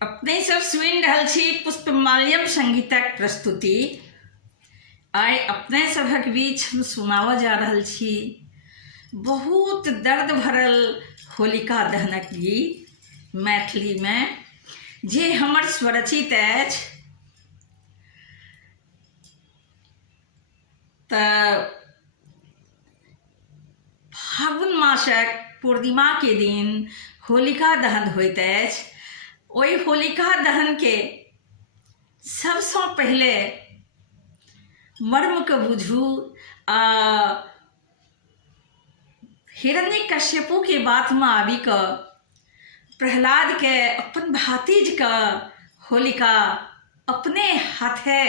अपने सब सुनि रहल छी पुष्पमाल्यम संगीतक प्रस्तुति। आइ अपने सभक बीच हम सुनावऽ जा रहल छी बहुत दर्द भरल होलिका दहनक गीत मैथिली में, जे हमर स्वरचित अछि। तऽ फागुन मासक पूर्णिमा के दिन होलिका दहन होइत अछि। ओहि होलिका दहन के सबसँ पहले मर्म के बुझू आ हिरण्यकश्यपु के बात में आबि कऽ प्रहलाद के अपन भातिज के होलिका अपने हाथे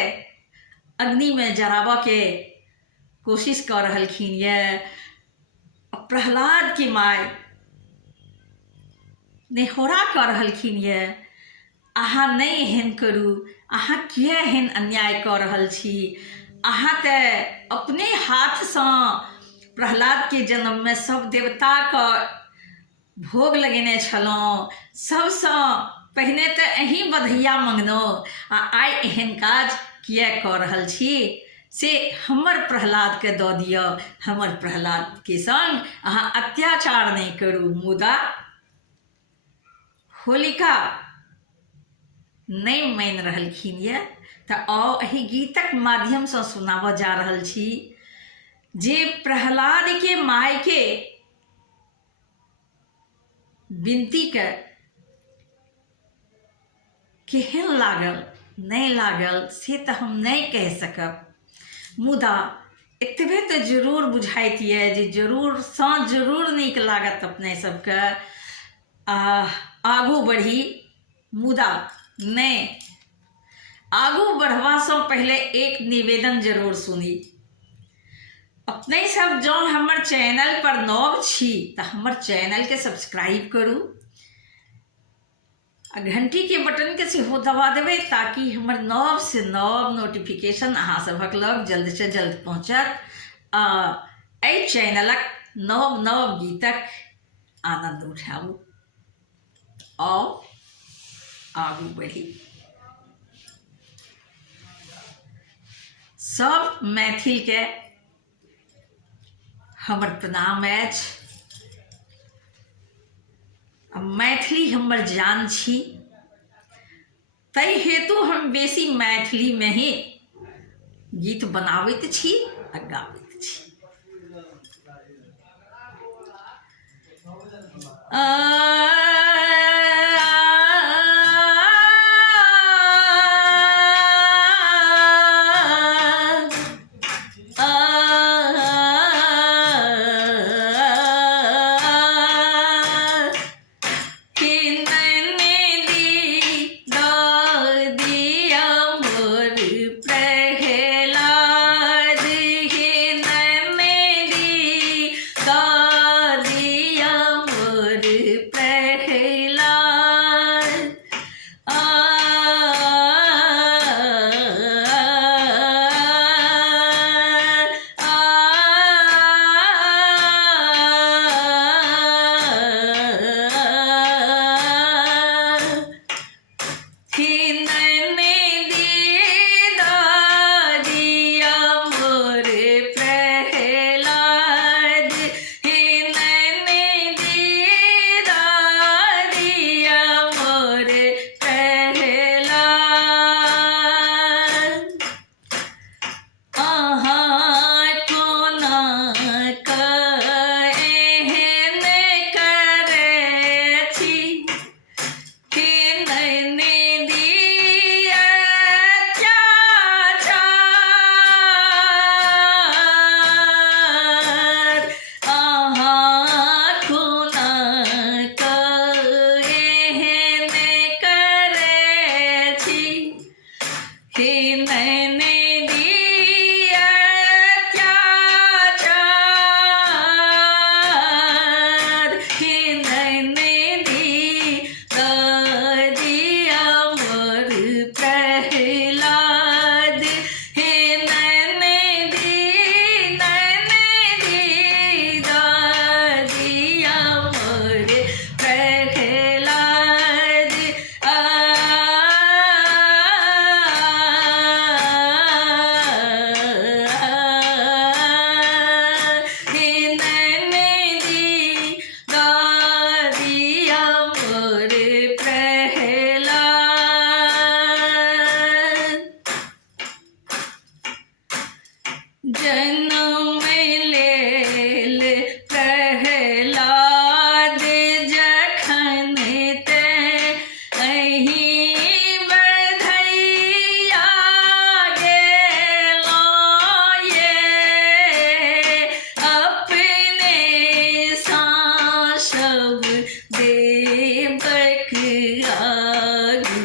अग्नि में जराबऽ के कोशिश कर रहलखिन ये। प्रहलाद की माय नेहोरा कर रहलखिन ये, अहाँ नहीं एहन करू, अहाँ किए एहन अन्याय कर रहल छी। अहाँ तऽ अपने हाथ से प्रहलाद के जन्म में सब देवता के भोग लगेने छलहुँ, सबसँ पहिने तऽ अहीं बधैया मंगनहुँ आ आइ एहन काज किए कर रहल छी। से हमर प्रहलाद के दऽ दिअ, हमर प्रहलाद के संग अहाँ अत्याचार नहीं करू। मुदा होलिका नहीं मान रहलखिन ये। तऽ आउ एहि गीतक माध्यम से सुनावऽ जा रहल छी जे प्रहलाद के माय के विनती के केहन लागल नहीं लागल से तऽ हम नहीं कह सकब। मुदा एतबे तऽ जरूर बुझाइत ये जे जरूर सँ जरूर नीक लागत अपने सबके आगू बढ़ी। मुदा नहीं, आगू बढ़वा से पहले एक निवेदन जरूर सुनी। अपने सब जो हमर चैनल पर नव छी तो हमर चैनल के सब्सक्राइब करू आ घंटी के बटन के सेहो दबा देबै, ताकि हमर नव से नव नोटिफिकेशन अहाँ सभक लग जल्द से जल्द पहुँचत। एहि चैनलक नव नव गीतक आनंद उठाबू। आओ आगू बढ़ी। सब मैथिल के हमर प्रणाम अछि। मैथिली हमर जान छी, तै हेतु हम बेसी मैथिली में ही गीत बनाबैत छी आ गाबैत छी। देवक आगू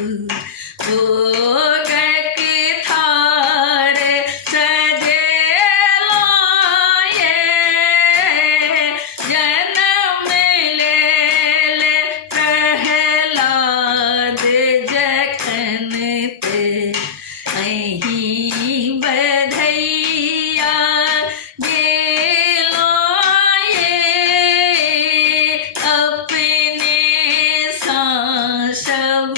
भोगक थार सजेलो ये जन्म लेल प्रहलाद जखन ते अहीं बधैया गेलो ये अपने सब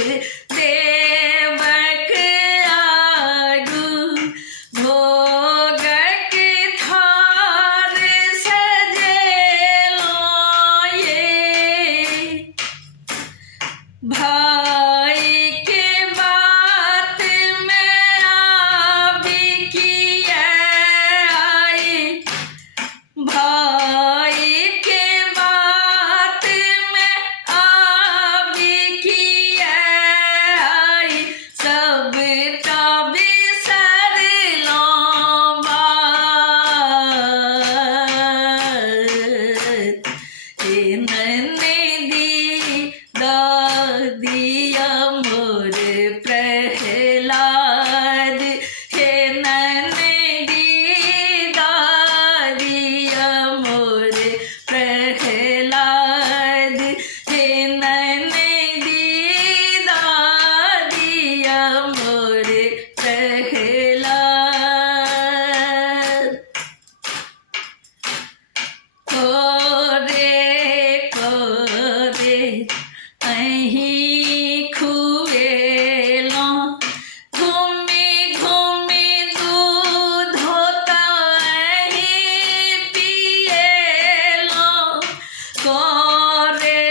देवक आगू भोगक थार सजेलो ये भाई के बात में आबी किया आई भाई के बात में आबी किया आई सब बिसर लो बात हे नन्दी दादिया मोर प्रहलाद हे नन्दी दादिया मोर प्रहलाद हे नन्दी दादिया मोर प्रहलाद कोरे अहीं खुएलो घूमी घूमी दूध होता अहीं पिएलो कोरे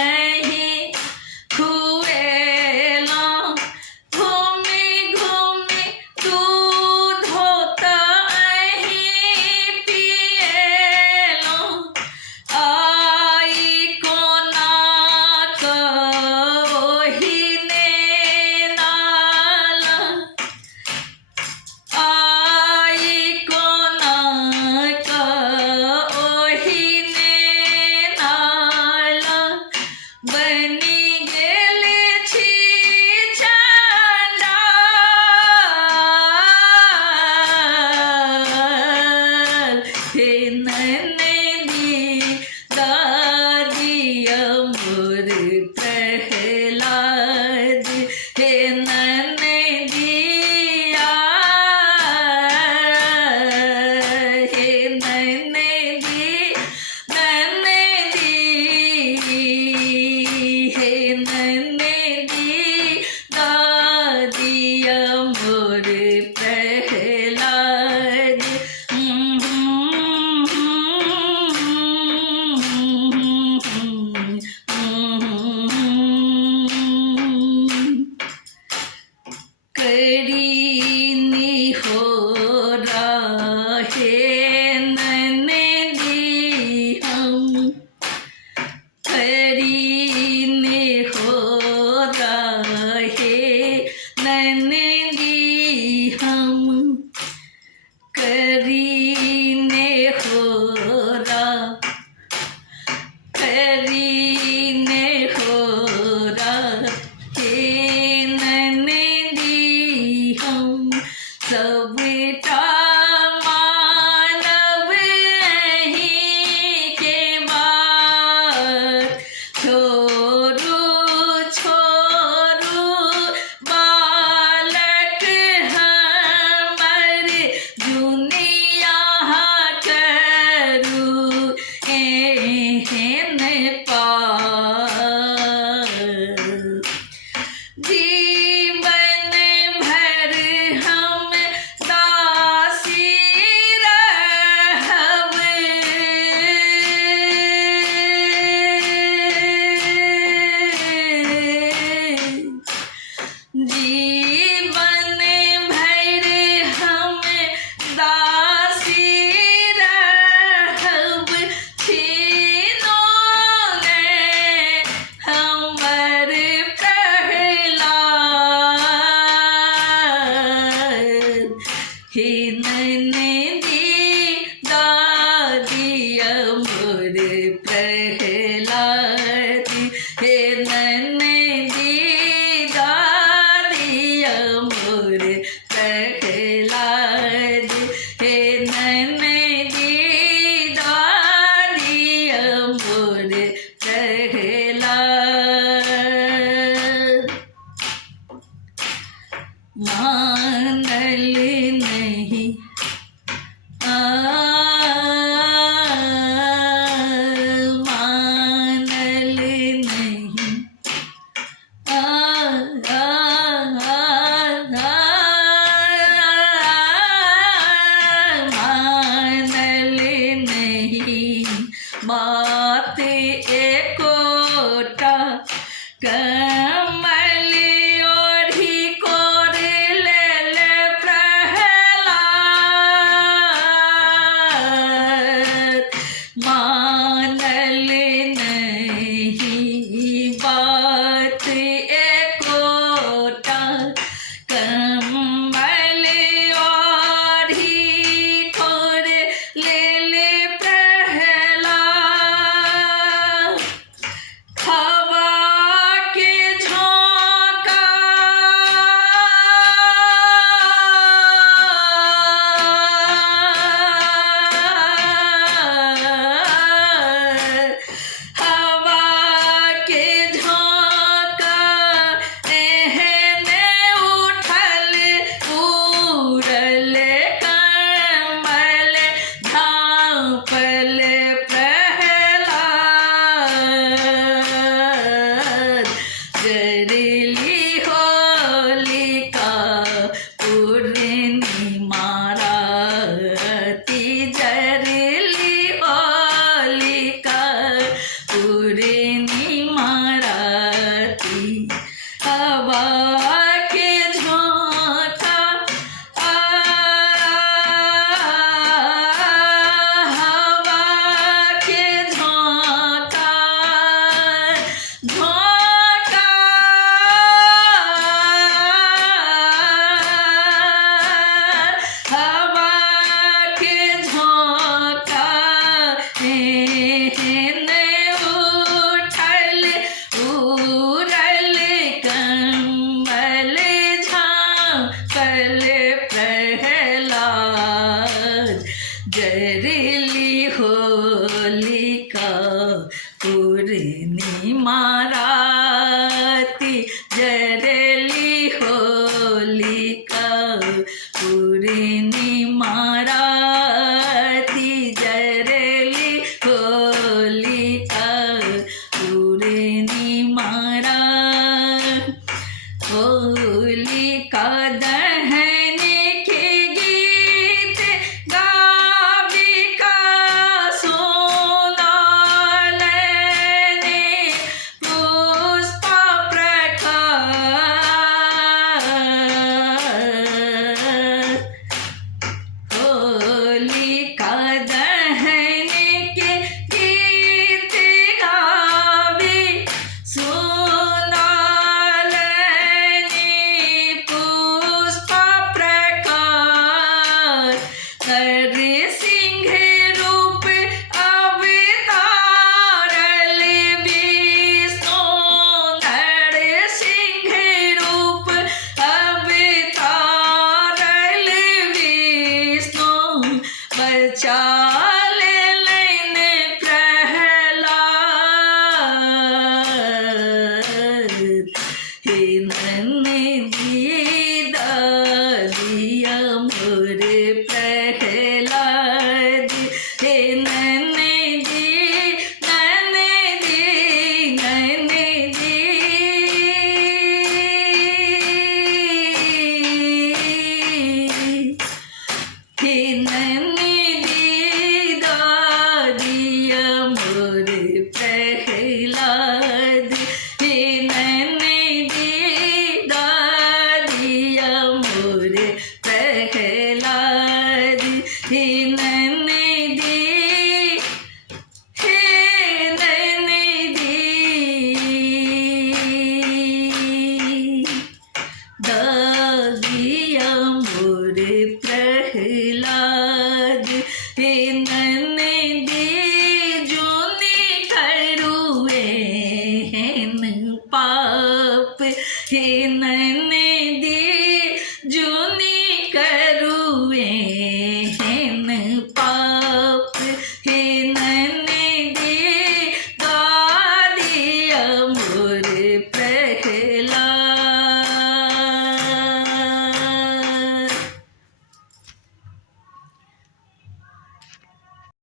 अहीं खुएलो घूमी घूमी दूध होता अहीं पिएलो आई कोना कहिने नाला आई कोना कहिने नाला बनी गेल छी चंडाल हे नन्दी दादिया मोर प्रहलाद हे नन्दिया हे नन्दी हे नन्दी दादिया मोर प्रहलाद करीनी हो राहे नन्दी हम करीने हो राहे नन्दी हम करीने हो करीने हो राहे नन्दी हम सबटा मानव अहीं के बात छोरू छोरू बालक हमर दुनिया करू एहन पार जीवन भर हम दासी रहब जीवन भर हम दासी रहब छीनो मोर प्रहलाद हे ननदी दादिया मोर प्रहलाद हे ननदी दादिया मोर प्रहलाद मानल नहीं मानल नहीं मानल नहीं बात एकोटा कमल ओढ़ी कोर लेल प्रहलाद मानल नहीं बात एकोटा कमल ओढ़ी कोर लेल प्रहलाद हवा के झोंका हवा के झोंका एहने उठल उड़ल कमल झाँपल प्रहलाद जरली होलिका पूर्णिमा राती जरली होलिका पूर्णिमा राती हवा के झोंका हवा के झोंका झोंका हवा के झोंका एहने उठल उड़ल कमल झाँपल प्रहलाद जरली होलिका पूर्णिमा